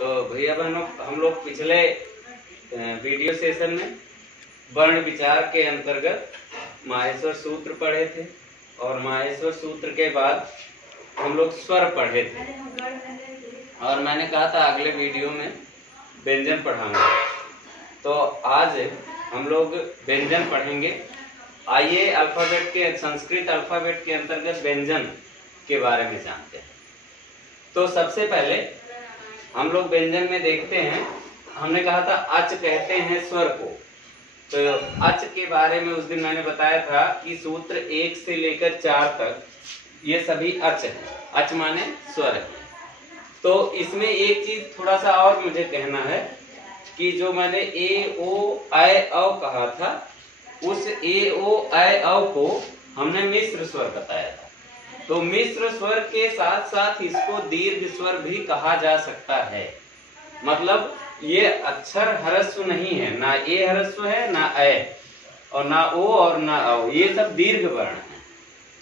तो भैया बहनों, हम लोग पिछले वीडियो सेशन में वर्ण विचार के अंतर्गत माहेश्वर सूत्र पढ़े थे और माहेश्वर सूत्र के बाद हम लोग स्वर पढ़े थे और मैंने कहा था अगले वीडियो में व्यंजन पढ़ाऊंगा। तो आज हम लोग व्यंजन पढ़ेंगे। आइए अल्फाबेट के संस्कृत अल्फाबेट के अंतर्गत व्यंजन के बारे में जानते हैं। तो सबसे पहले हम लोग व्यंजन में देखते हैं, हमने कहा था अच कहते हैं स्वर को। तो अच के बारे में उस दिन मैंने बताया था कि सूत्र 1 से लेकर 4 तक ये सभी अच है। अच माने स्वर है। तो इसमें एक चीज थोड़ा सा और मुझे कहना है कि जो मैंने ए ओ ऐ औ कहा था, उस ए ओ ऐ औ को हमने मिश्र स्वर बताया था। तो मिश्र स्वर के साथ साथ इसको दीर्घ स्वर भी कहा जा सकता है। मतलब ये अक्षर ह्रस्व नहीं है, ना ए ह्रस्व है, ना ऐ और ना ओ और ना औ, ये सब दीर्घ वर्ण है।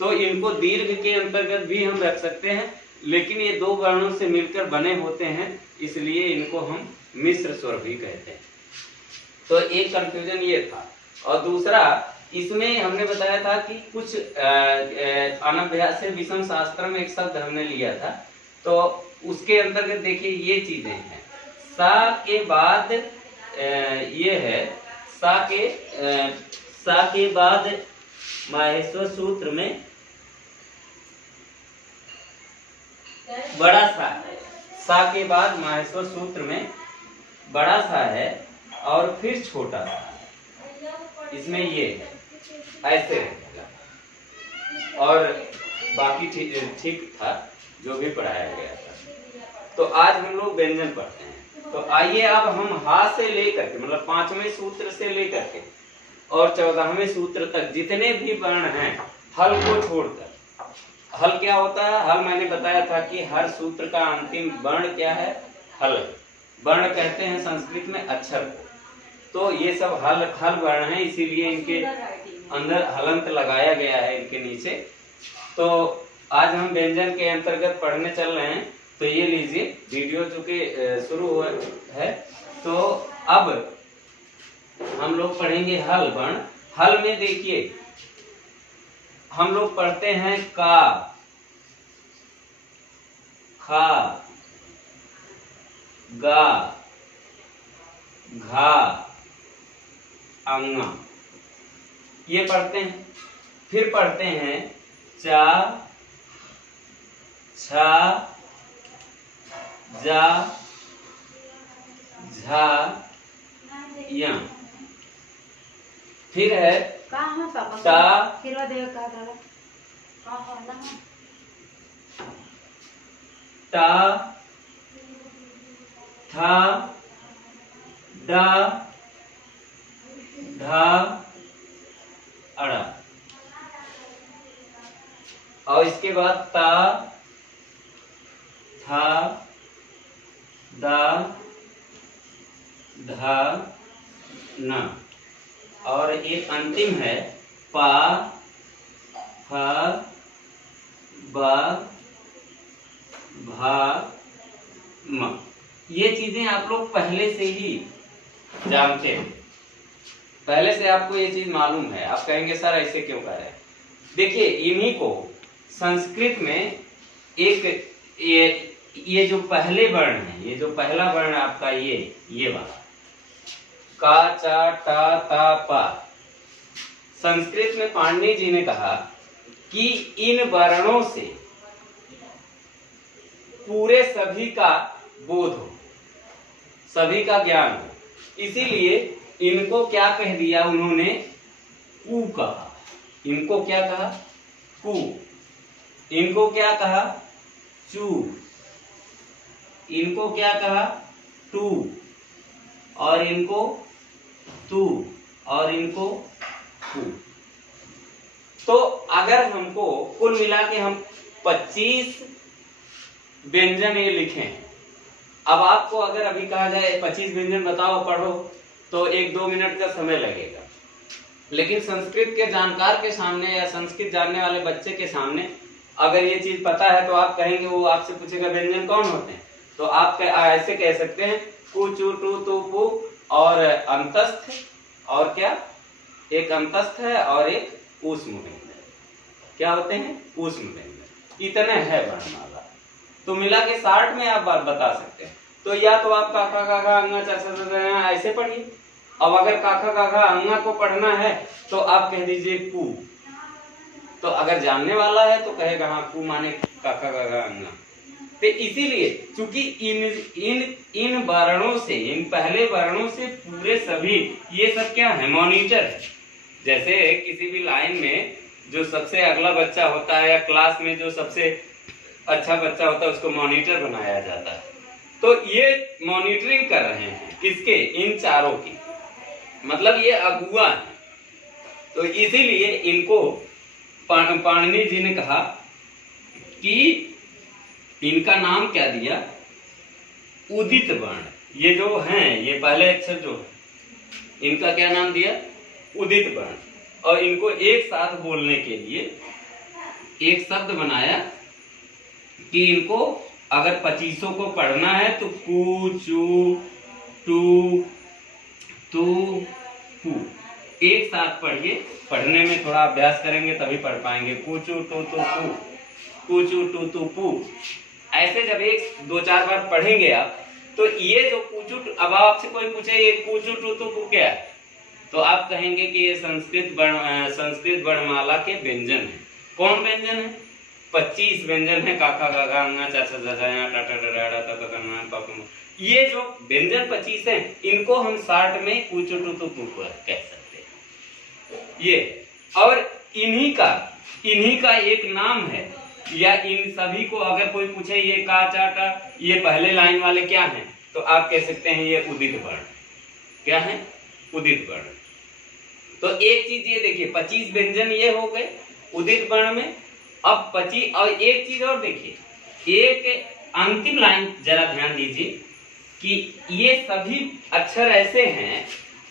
तो इनको दीर्घ के अंतर्गत भी हम रख सकते हैं, लेकिन ये दो वर्णों से मिलकर बने होते हैं, इसलिए इनको हम मिश्र स्वर भी कहते हैं। तो एक कंफ्यूजन ये था। और दूसरा, इसमें हमने बताया था कि कुछ अनभ्यास से विषम शास्त्र में एक शब्द हमने लिया था। तो उसके अंतर्गत देखिए ये चीजें हैं। सा के बाद ये है, सा के बाद माहेश्वर सूत्र में बड़ा सा है। सा के बाद माहेश्वर सूत्र में बड़ा सा है और फिर छोटा सा है। इसमें ये ऐसे रहेगा और बाकी ठीक था जो भी पढ़ाया गया था। तो आज हम लोग व्यंजन पढ़ते हैं। तो आइए अब हम हा से लेकर के, मतलब 5वें सूत्र से लेकर के और 14वें सूत्र तक जितने भी वर्ण हैं हल को छोड़कर। हल क्या होता है? हल मैंने बताया था कि हर सूत्र का अंतिम वर्ण क्या है? हल। वर्ण कहते हैं संस्कृत में अक्षर को। तो ये सब हल वर्ण हैं, इसीलिए इनके अंदर हलंत लगाया गया है इनके नीचे। तो आज हम व्यंजन के अंतर्गत पढ़ने चल रहे हैं। तो ये लीजिए, वीडियो चूंकि शुरू हुआ है, तो अब हम लोग पढ़ेंगे हल वर्ण। हल में देखिए हम लोग पढ़ते हैं का, खा, गा, घा, अंगा, ये पढ़ते हैं। फिर पढ़ते हैं चा, छा, जा, झा, या। फिर है ता, टा, था, डा, ढा, अड़ा। और इसके बाद ता, था, दा, धा, ना। और एक अंतिम है पा, फा, बा, भा, म। ये चीजें आप लोग पहले से ही जानते हैं, पहले से आपको ये चीज मालूम है। आप कहेंगे सर ऐसे क्यों कह रहे हैं? देखिए, इन्हीं को संस्कृत में एक ये जो पहले वर्ण है, ये जो पहला वर्ण आपका ये वाला का, चा, टा, ता, पा, संस्कृत में पाणिनि जी ने कहा कि इन वर्णों से पूरे सभी का बोध हो, सभी का ज्ञान हो। इसीलिए इनको क्या कह दिया उन्होंने? कु कहा। इनको क्या कहा? कु। इनको क्या कहा? चू। इनको क्या कहा? टू। और इनको तू। और इनको कु। तो अगर हमको कुल मिला के हम 25 व्यंजन ये लिखें, अब आपको अगर अभी कहा जाए 25 व्यंजन बताओ पढ़ो, तो 1-2 मिनट का समय लगेगा। लेकिन संस्कृत के जानकार के सामने या संस्कृत जानने वाले बच्चे के सामने अगर ये चीज पता है तो आप कहेंगे, वो आपसे पूछेगा व्यंजन कौन होते हैं, तो आप ऐसे कह सकते हैं कु चु टू तु पु और अंतस्थ, और क्या एक अंतस्थ है और एक ऊष्म व्यंजन। क्या होते हैं? ऊष्म व्यंजन। इतने है वर्णमाला। तो मिला के 60 में आप बात बता सकते हैं। तो या तो आप काका काका अंगा चाचा ऐसे पढ़िए। अब अगर काका काका अंगा को पढ़ना है तो आप कह दीजिए कु। तो अगर जानने वाला है तो कहेगा हाँ कु माने काका काका अंगा। तो इसीलिए चूंकि इन वर्णों से, इन पहले वर्णों से पूरे सभी ये सब क्या है? मॉनिटर है। जैसे किसी भी लाइन में जो सबसे अगला बच्चा होता है या क्लास में जो सबसे अच्छा बच्चा होता है उसको मॉनिटर बनाया जाता है। तो ये मॉनिटरिंग कर रहे हैं किसके? इन चारों की, मतलब ये अगुआ है। तो इसीलिए इनको पाणिनि जी ने कहा कि इनका नाम क्या दिया? उदित वर्ण। ये जो हैं, ये पहले अक्षर जो है इनका क्या नाम दिया? उदित वर्ण। और इनको एक साथ बोलने के लिए एक शब्द बनाया कि इनको अगर 25 को पढ़ना है तो कु चु टू तु पु एक साथ पढ़िए। पढ़ने में थोड़ा अभ्यास करेंगे तभी पढ़ पाएंगे। कु चु टू तु पु, कु चु टू तु पु। ऐसे जब 1-2-4 बार पढ़ेंगे आप तो ये जो कुचु, अब आपसे कोई पूछे ये कुचु टू तु पु क्या है, तो आप कहेंगे कि ये संस्कृत वर्णमाला के व्यंजन है। कौन व्यंजन है? 25 व्यंजन है। काका काका अंगा चाचा चाचा टाटा डराड़ा तक पापा। ये जो व्यंजन 25 हैं इनको हम 60 में कुचु टू तु पु कह सकते हैं। ये और इन्हीं का एक नाम है। या इन सभी को अगर कोई पूछे ये का चाटा, ये पहले लाइन वाले क्या हैं, तो आप कह सकते हैं ये उदित वर्ण। क्या है? उदित वर्ण। तो एक चीज ये देखिए 25 व्यंजन ये हो गए उदित वर्ण में। अब 25 और एक चीज और देखिए, एक अंतिम लाइन जरा ध्यान दीजिए कि ये सभी अक्षर ऐसे हैं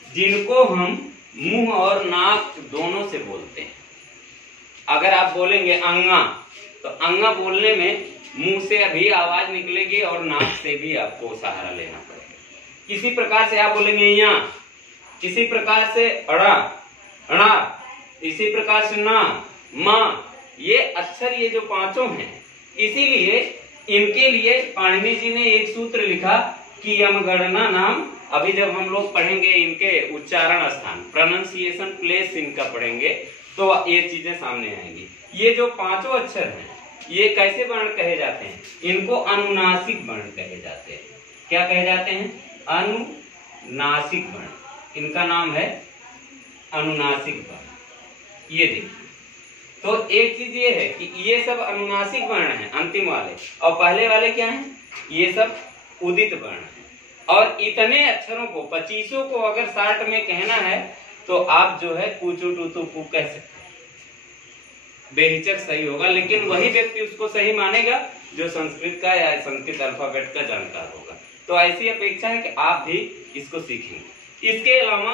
जिनको हम मुंह और नाक दोनों से बोलते हैं। अगर आप बोलेंगे अंगा तो अंगा बोलने में मुंह से अभी आवाज निकलेगी और नाक से भी आपको सहारा लेना पड़ेगा। इसी प्रकार से आप बोलेंगे यहाँ, इसी प्रकार से अड़ा अड़ा, इसी प्रकार से ना माँ। ये अक्षर ये जो पांचों हैं, इसीलिए इनके लिए पाणिनि जी ने एक सूत्र लिखा कि यमगणना नाम। अभी जब हम लोग पढ़ेंगे इनके उच्चारण स्थान, प्रोनाउंसिएशन प्लेस इनका पढ़ेंगे तो ये चीजें सामने आएंगी। ये जो पांचों अक्षर हैं ये कैसे वर्ण कहे जाते हैं? इनको अनुनासिक वर्ण कहे जाते हैं। क्या कहे जाते हैं? अनुनासिक वर्ण। इनका नाम है अनुनासिक वर्ण। ये देखिए, तो एक चीज ये है कि ये सब अनुनासिक वर्ण हैं अंतिम वाले, और पहले वाले क्या हैं? ये सब उदित वर्ण हैं। और इतने अक्षरों को 25 को अगर 60 में कहना है तो आप जो है कुचु टू तु पु कह सकते हैं। बेहिचक सही होगा, लेकिन वही व्यक्ति उसको सही मानेगा जो संस्कृत का या संस्कृत अल्फाबेट का जानकार होगा। तो ऐसी अपेक्षा है कि आप भी इसको सीखेंगे। इसके अलावा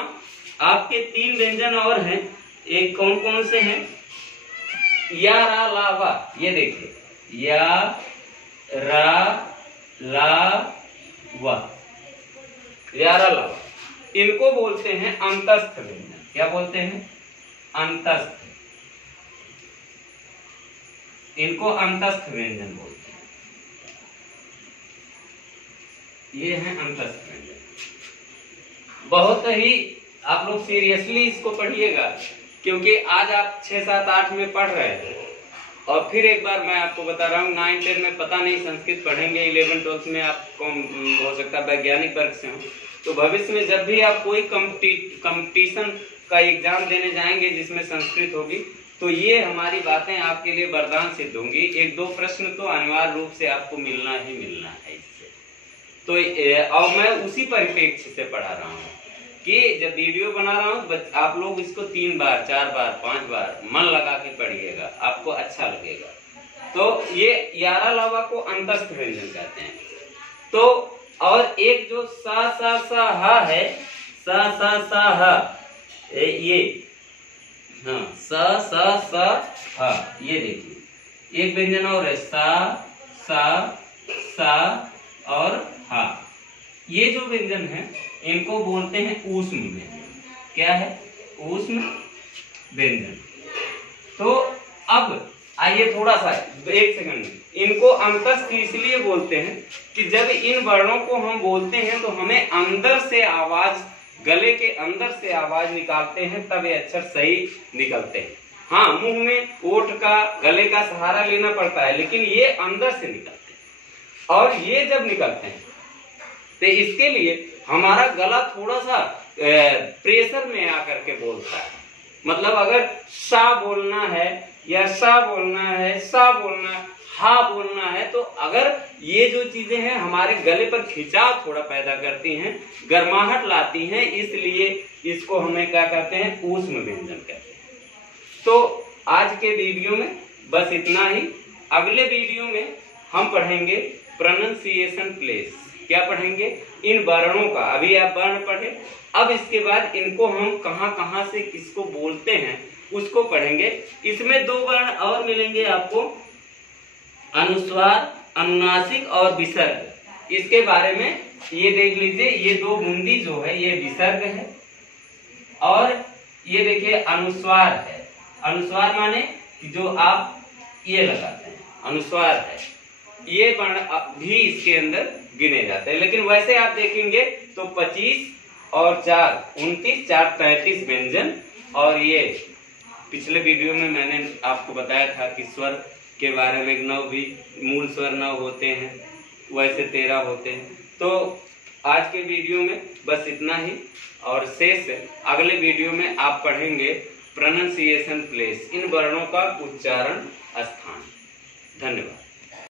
आपके 3 व्यंजन और हैं। एक कौन कौन से हैं? या रा ला वा। ये देखिए, या रा ला वा, या रा ला वा। इनको बोलते हैं अंतस्थ व्यंजन। क्या बोलते हैं? अंतस्थ। इनको अंतस्थ व्यंजन बोलते हैं। ये है अंतस्थ व्यंजन। बहुत ही आप लोग सीरियसली इसको पढ़िएगा, क्योंकि आज आप 6, 7, 8 में पढ़ रहे थे और फिर एक बार मैं आपको बता रहा हूँ 9, 10 में पता नहीं संस्कृत पढ़ेंगे, 11, 12 में आपको हो सकता है वैज्ञानिक वर्ग से हो, तो भविष्य में जब भी आप कोई कंपटीशन का एग्जाम देने जाएंगे जिसमें संस्कृत होगी, तो ये हमारी बातें आपके लिए वरदान सिद्ध होंगी। 1-2 प्रश्न तो अनिवार्य रूप से आपको मिलना ही मिलना है इससे। तो और मैं उसी परिप्रेक्ष्य से पढ़ा रहा हूँ कि जब वीडियो बना रहा हूँ आप लोग इसको 3 बार 4 बार 5 बार मन लगा के पढ़िएगा, आपको अच्छा लगेगा। तो ये यारा लावा को अंतस्थ व्यंजन कहते हैं। तो और एक जो सा सा सा हा है, सा सा सा हा, ये हाँ सा सा सा हा, ये देखिए एक व्यंजन और है सा सा सा और हा। ये जो व्यंजन है इनको बोलते हैं ऊष्म व्यंजन। क्या है? ऊष्म व्यंजन। तो अब आइए थोड़ा सा एक सेकंड, इनको अंतस्थ इसलिए बोलते हैं कि जब इन वर्णों को हम बोलते हैं तो हमें अंदर से आवाज, गले के अंदर से आवाज निकालते हैं, तब ये अक्षर सही निकलते हैं। हाँ, मुंह में ओठ का, गले का सहारा लेना पड़ता है, लेकिन ये अंदर से निकलते हैं। और ये जब निकलते हैं तो इसके लिए हमारा गला थोड़ा सा प्रेशर में आकर के बोलता है। मतलब अगर सा बोलना है या सा बोलना है, सा बोलना है, हा बोलना है, तो अगर ये जो चीजें हैं हमारे गले पर खिंचाव थोड़ा पैदा करती हैं, गर्माहट लाती हैं, इसलिए इसको हमें क्या कहते हैं? ऊष्म व्यंजन कहते हैं। तो आज के वीडियो में बस इतना ही। अगले वीडियो में हम पढ़ेंगे प्रोनंसिएशन प्लेस। क्या पढ़ेंगे? इन वर्णों का। अभी आप वर्ण पढ़े, अब इसके बाद इनको हम कहां से किसको बोलते हैं उसको पढ़ेंगे। इसमें 2 वर्ण और मिलेंगे आपको, अनुस्वार, अनुनासिक और विसर्ग। इसके बारे में ये देख लीजिए। ये 2 बूंदी जो है ये विसर्ग है, और ये देखिए अनुस्वार है। अनुस्वार माने जो आप ये लगाते हैं, अनुस्वार है। ये वर्ण भी इसके अंदर गिने जाते हैं, लेकिन वैसे आप देखेंगे तो 25 और 4 29, 4 33 व्यंजन। और ये पिछले वीडियो में मैंने आपको बताया था कि स्वर के बारे में 9 भी मूल स्वर 9 होते हैं, वैसे 13 होते हैं। तो आज के वीडियो में बस इतना ही, और शेष अगले वीडियो में आप पढ़ेंगे प्रोनंसिएशन प्लेस, इन वर्णों का उच्चारण स्थान। धन्यवाद।